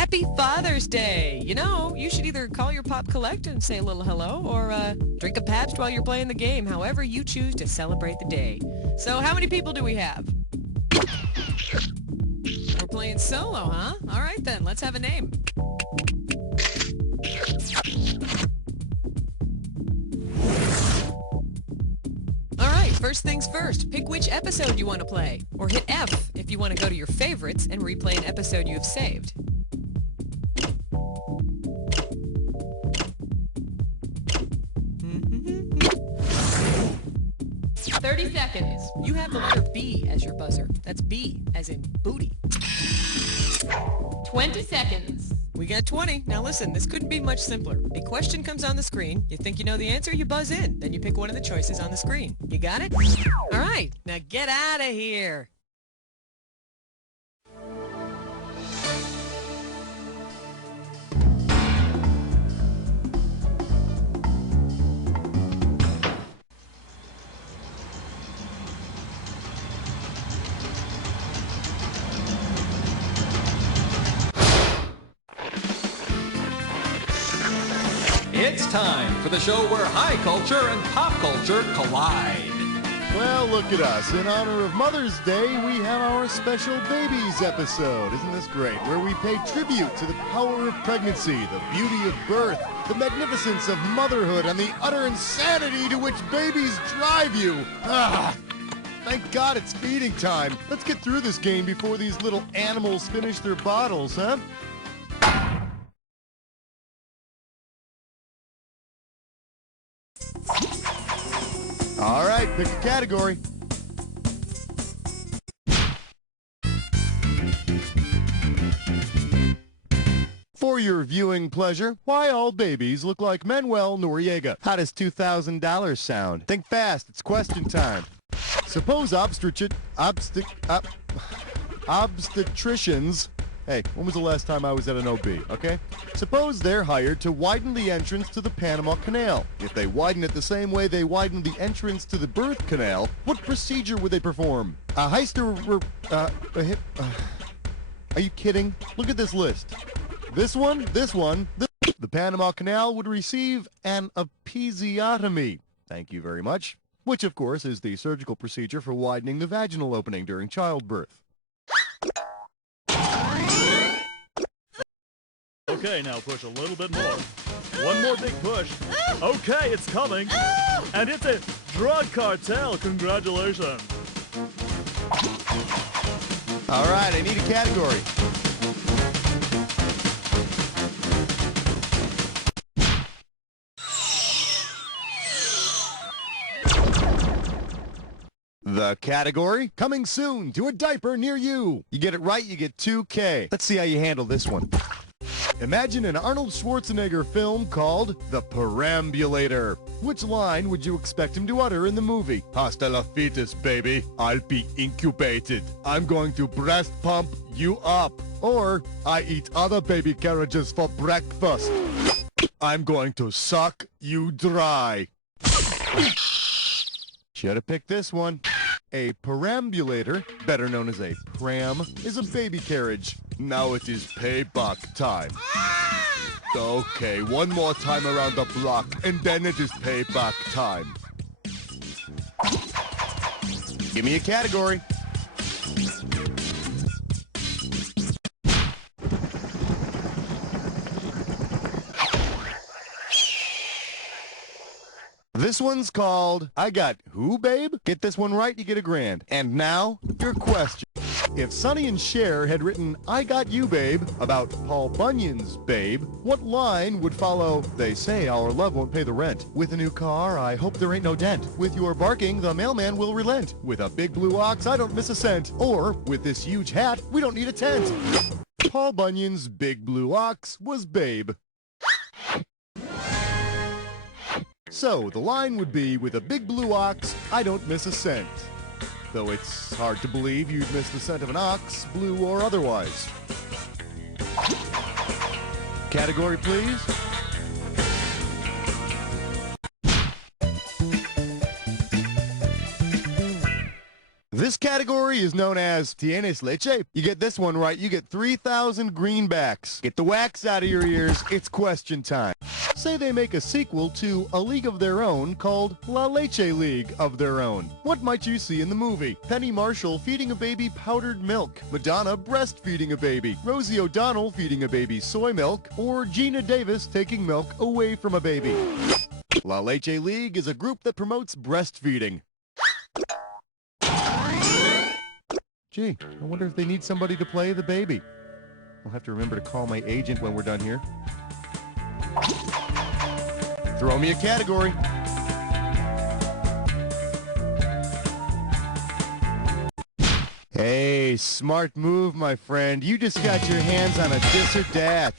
Happy Father's Day! You know, you should either call your Pop Collect and say a little hello, or drink a Pabst while you're playing the game, however you choose to celebrate the day. So how many people do we have? We're playing solo, huh? All right then, let's have a name. Alright, first things first, pick which episode you want to play, or hit F if you want to go to your favorites and replay an episode you have saved. 30 seconds. You have the letter B as your buzzer. That's B as in booty. 20 seconds. We got 20. Now listen, this couldn't be much simpler. A question comes on the screen. You think you know the answer, you buzz in. Then you pick one of the choices on the screen. You got it? All right, now get out of here. It's time for the show where high culture and pop culture collide. Well, look at us. In honor of Mother's Day, we have our special babies episode. Isn't this great? Where we pay tribute to the power of pregnancy, the beauty of birth, the magnificence of motherhood, and the utter insanity to which babies drive you. Thank God it's feeding time. Let's get through this game before these little animals finish their bottles, huh? All right, pick a category. For your viewing pleasure, why all babies look like Manuel Noriega. How does $2,000 sound? Think fast, it's question time. Suppose obstetricians... Hey, when was the last time I was at an OB, okay? Suppose they're hired to widen the entrance to the Panama Canal. If they widen it the same way they widen the entrance to the birth canal, what procedure would they perform? Are you kidding? Look at this list. This one. The Panama Canal would receive an episiotomy. Thank you very much. Which, of course, is the surgical procedure for widening the vaginal opening during childbirth. Okay, now push a little bit more. One more big push. Okay, it's coming. And it's a drug cartel. Congratulations. All right, I need a category. The category, coming soon to a diaper near you. You get it right, you get 2K. Let's see how you handle this one. Imagine an Arnold Schwarzenegger film called The Perambulator. Which line would you expect him to utter in the movie? Hasta la fetus, baby. I'll be incubated. I'm going to breast pump you up. Or, I eat other baby carriages for breakfast. I'm going to suck you dry. Should have picked this one. A perambulator, better known as a pram, is a baby carriage. Now it is payback time. Okay, one more time around the block, and then it is payback time. Give me a category. This one's called, I Got Who, Babe? Get this one right, you get $1,000. And now, your question. If Sonny and Cher had written, I Got You, Babe, about Paul Bunyan's Babe, what line would follow, they say our love won't pay the rent? With a new car, I hope there ain't no dent. With your barking, the mailman will relent. With a big blue ox, I don't miss a cent. Or, with this huge hat, we don't need a tent. Paul Bunyan's big blue ox was Babe. So, the line would be, with a big blue ox, I don't miss a cent. Though it's hard to believe you'd miss the scent of an ox, blue or otherwise. Category, please. This category is known as Tienes Leche. You get this one right, you get 3,000 greenbacks. Get the wax out of your ears, it's question time. Say they make a sequel to A League of Their Own called La Leche League of Their Own. What might you see in the movie? Penny Marshall feeding a baby powdered milk, Madonna breastfeeding a baby, Rosie O'Donnell feeding a baby soy milk, or Gina Davis taking milk away from a baby. La Leche League is a group that promotes breastfeeding. Gee, I wonder if they need somebody to play the baby. I'll have to remember to call my agent when we're done here. Throw me a category. Hey, smart move, my friend. You just got your hands on a dis or dat.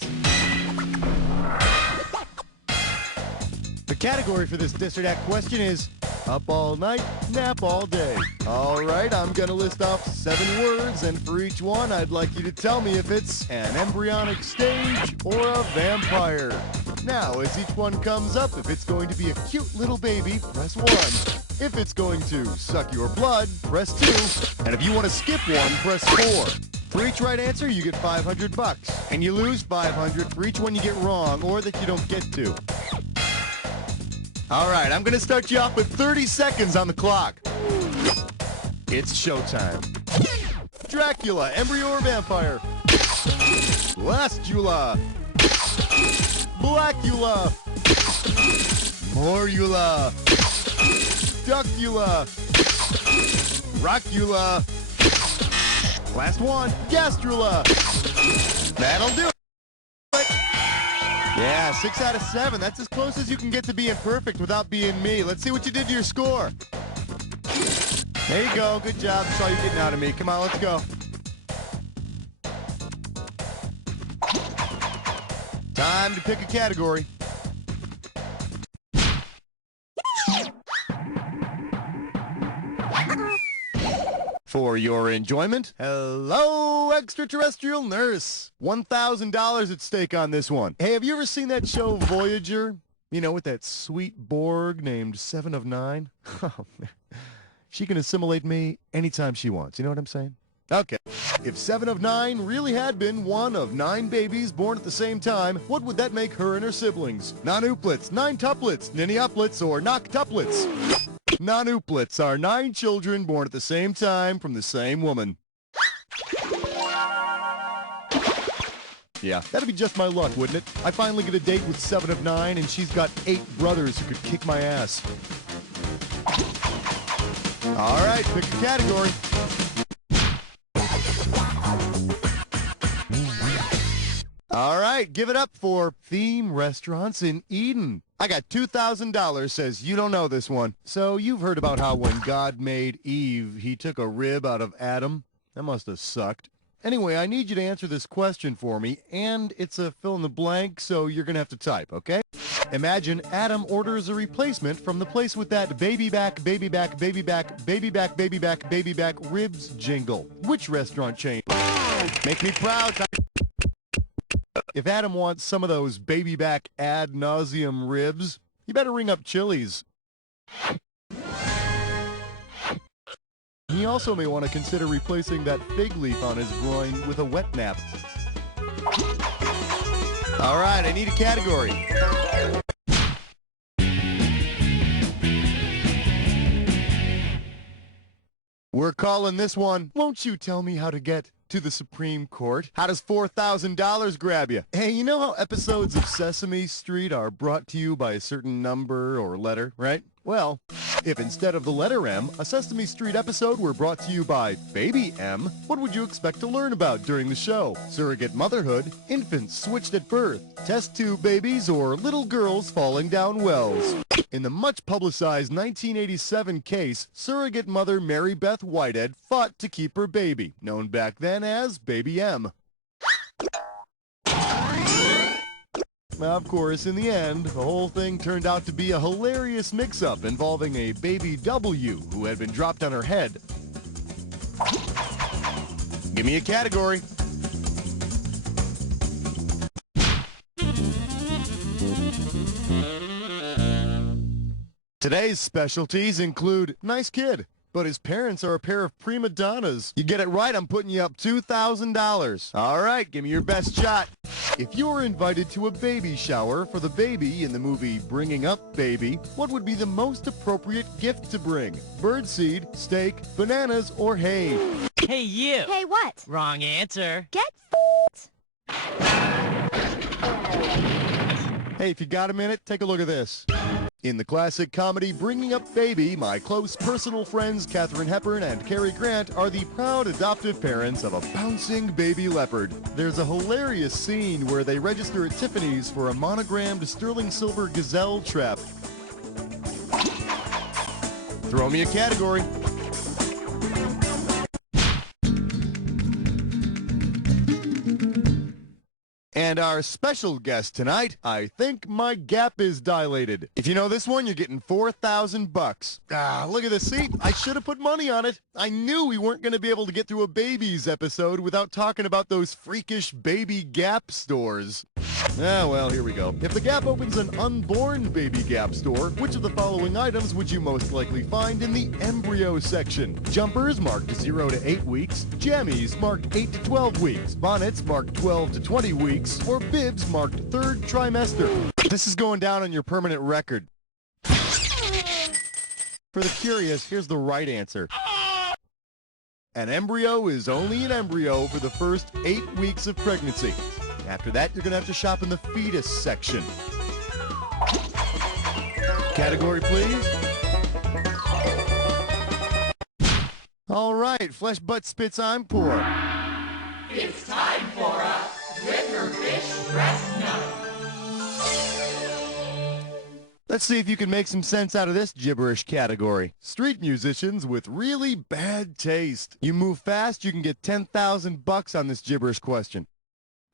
The category for this dis or dat question is up all night, nap all day. All right, I'm gonna list off 7 words, and for each one, I'd like you to tell me if it's an embryonic stage or a vampire. Now, as each one comes up, if it's going to be a cute little baby, press 1. If it's going to suck your blood, press 2. And if you want to skip one, press 4. For each right answer, you get $500, and you lose $500 for each one you get wrong or that you don't get to. All right, I'm going to start you off with 30 seconds on the clock. It's showtime. Dracula, embryo or vampire? Blastula. Blackula. Morula. Duckula. Rockula. Last one, Gastrula. That'll do it. Yeah, 6 out of 7. That's as close as you can get to being perfect without being me. Let's see what you did to your score. There you go. Good job. That's all you're getting out of me. Come on, let's go. Time to pick a category. For your enjoyment, hello, extraterrestrial nurse. $1,000 at stake on this one. Hey, have you ever seen that show Voyager? You know, with that sweet Borg named 7 of 9? Oh, man. She can assimilate me anytime she wants. You know what I'm saying? Okay. If 7 of 9 really had been one of 9 babies born at the same time, what would that make her and her siblings? Non-ooplets, 9 tuplets, ninny-uplets, or knock-tuplets? Non-ooplets are 9 children born at the same time from the same woman. Yeah, that'd be just my luck, wouldn't it? I finally get a date with 7 of 9, and she's got 8 brothers who could kick my ass. All right, pick a category. All right, give it up for theme restaurants in Eden. I got $2,000, says you don't know this one. So you've heard about how when God made Eve, he took a rib out of Adam? That must have sucked. Anyway, I need you to answer this question for me, and it's a fill in the blank, so you're going to have to type, okay? Imagine Adam orders a replacement from the place with that baby back, baby back, baby back, baby back, baby back, baby back ribs jingle. Which restaurant chain? Make me proud. If Adam wants some of those baby back ad nauseum ribs, you better ring up Chili's. He also may want to consider replacing that fig leaf on his groin with a wet nap. All right, I need a category. We're calling this one, Won't You Tell Me How to Get to the Supreme Court? How does $4,000 grab you? Hey, you know how episodes of Sesame Street are brought to you by a certain number or letter, right? Well, if instead of the letter M, a Sesame Street episode were brought to you by Baby M, what would you expect to learn about during the show? Surrogate motherhood, infants switched at birth, test tube babies, or little girls falling down wells? In the much-publicized 1987 case, surrogate mother Mary Beth Whitehead fought to keep her baby, known back then as Baby M. Of course, in the end, the whole thing turned out to be a hilarious mix-up involving a baby W who had been dropped on her head. Give me a category. Today's specialties include nice kid, but his parents are a pair of prima donnas. You get it right, I'm putting you up $2,000. All right, give me your best shot. If you were invited to a baby shower for the baby in the movie Bringing Up Baby, what would be the most appropriate gift to bring? Birdseed, steak, bananas, or hay? Hey, you! Hey, what? Wrong answer. Get Hey, if you got a minute, take a look at this. In the classic comedy Bringing Up Baby, my close personal friends Katharine Hepburn and Cary Grant are the proud adoptive parents of a bouncing baby leopard. There's a hilarious scene where they register at Tiffany's for a monogrammed sterling silver gazelle trap. Throw me a category. And our special guest tonight, I think my gap is dilated. If you know this one, you're getting $4,000. Ah, look at this seat. I should have put money on it. I knew we weren't going to be able to get through a babies episode without talking about those freakish baby Gap stores. Ah, well, here we go. If the Gap opens an unborn baby Gap store, which of the following items would you most likely find in the embryo section? Jumpers marked 0 to 8 weeks, jammies marked 8 to 12 weeks, bonnets marked 12 to 20 weeks, or bibs marked 3rd trimester. This is going down on your permanent record. For the curious, here's the right answer. An embryo is only an embryo for the first 8 weeks of pregnancy. After that, you're going to have to shop in the fetus section. Category, please. All right, flesh, butt, spits, I'm poor. It's time for a River Fish Breast Nut. Let's see if you can make some sense out of this gibberish category. Street musicians with really bad taste. You move fast, you can get $10,000 on this gibberish question.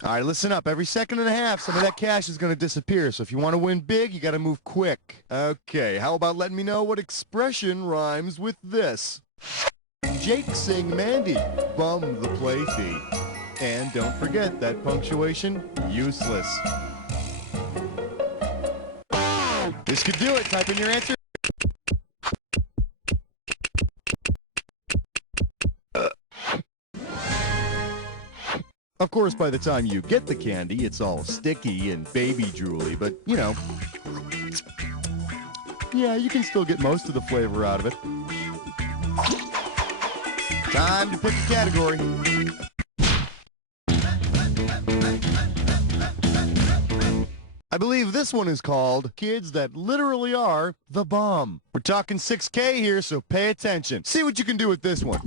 All right, listen up. Every second and a half, some of that cash is going to disappear. So if you want to win big, you got to move quick. Okay, how about letting me know what expression rhymes with this? Jake sing Mandy, bum the play fee. And don't forget that punctuation, useless. This could do it. Type in your answer. Of course, by the time you get the candy, it's all sticky and baby drooly, but, you know, yeah, you can still get most of the flavor out of it. Time to pick a category. I believe this one is called Kids That Literally Are the Bomb. We're talking 6K here, so pay attention. See what you can do with this one.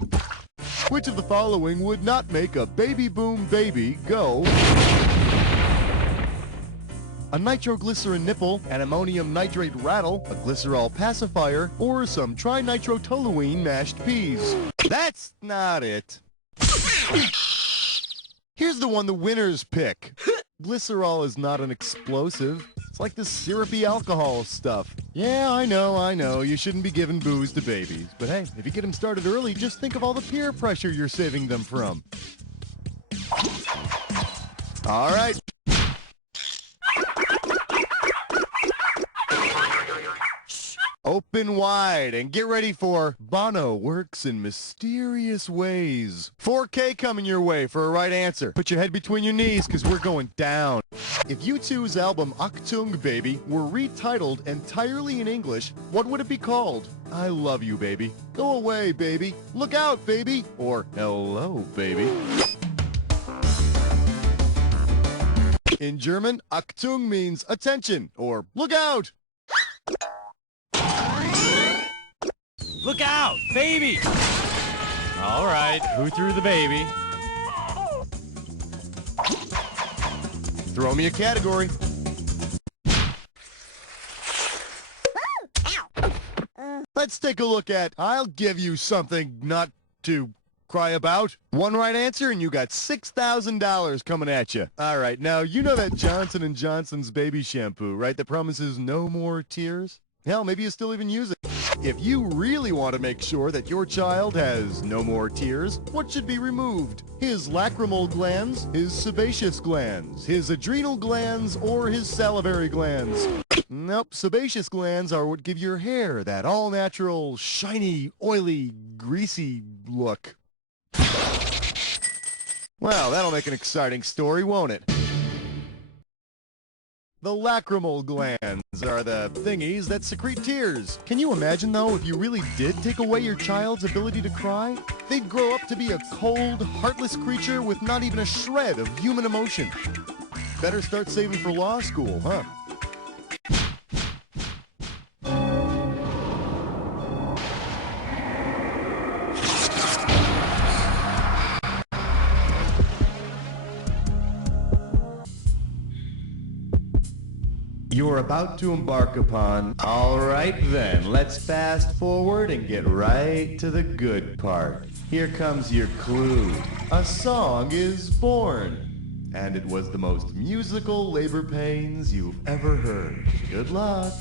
Which of the following would not make a baby boom baby go? A nitroglycerin nipple, an ammonium nitrate rattle, a glycerol pacifier, or some trinitrotoluene mashed peas? That's not it. Here's the one the winners pick. Glycerol is not an explosive. It's like this syrupy alcohol stuff. Yeah, I know. You shouldn't be giving booze to babies. But hey, if you get them started early, just think of all the peer pressure you're saving them from. All right. Open wide and get ready for Bono Works in Mysterious Ways. 4K coming your way for a right answer. Put your head between your knees because we're going down. If U2's album Achtung Baby were retitled entirely in English, what would it be called? I love you, baby. Go away, baby. Look out, baby. Or hello, baby. In German, Achtung means attention or look out. Look out, baby! All right, who threw the baby? Throw me a category. Let's take a look at I'll give you something not to cry about. One right answer and you got $6,000 coming at you. All right, now you know that Johnson & Johnson's baby shampoo, right? That promises no more tears? Hell, maybe you still even use it. If you really want to make sure that your child has no more tears, what should be removed? His lacrimal glands, his sebaceous glands, his adrenal glands, or his salivary glands? Nope, sebaceous glands are what give your hair that all-natural, shiny, oily, greasy look. Well, that'll make an exciting story, won't it? The lacrimal glands are the thingies that secrete tears. Can you imagine, though, if you really did take away your child's ability to cry? They'd grow up to be a cold, heartless creature with not even a shred of human emotion. Better start saving for law school, huh? You're about to embark upon... All right then, let's fast forward and get right to the good part. Here comes your clue. A song is born. And it was the most musical labor pains you've ever heard. Good luck.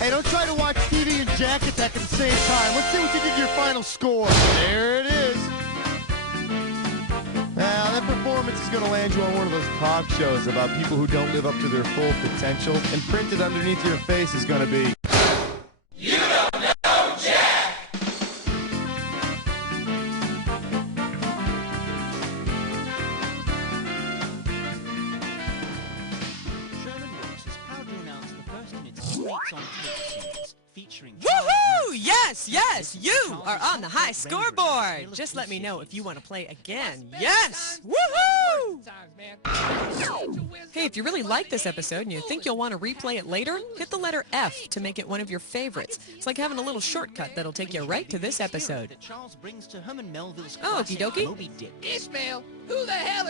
Hey, don't try to watch TV and Jack Attack at the same time. Let's see what you did your final score. There it is. Now, that performance is going to land you on one of those talk shows about people who don't live up to their full potential, and printed underneath your face is going to be... You don't know Jack! Sherman Brooks is proud to announce the first in its Streets on Tape series, featuring... Woohoo! Yes, yes, you are on the high scoreboard. Just let me know if you want to play again. Yes! Woohoo! Hey, if you really like this episode and you think you'll want to replay it later, hit the letter F to make it one of your favorites. It's like having a little shortcut that'll take you right to this episode. That Charles brings to Herman Melville's Oh, okie dokie. Moby Dick. Ishmael, who the hell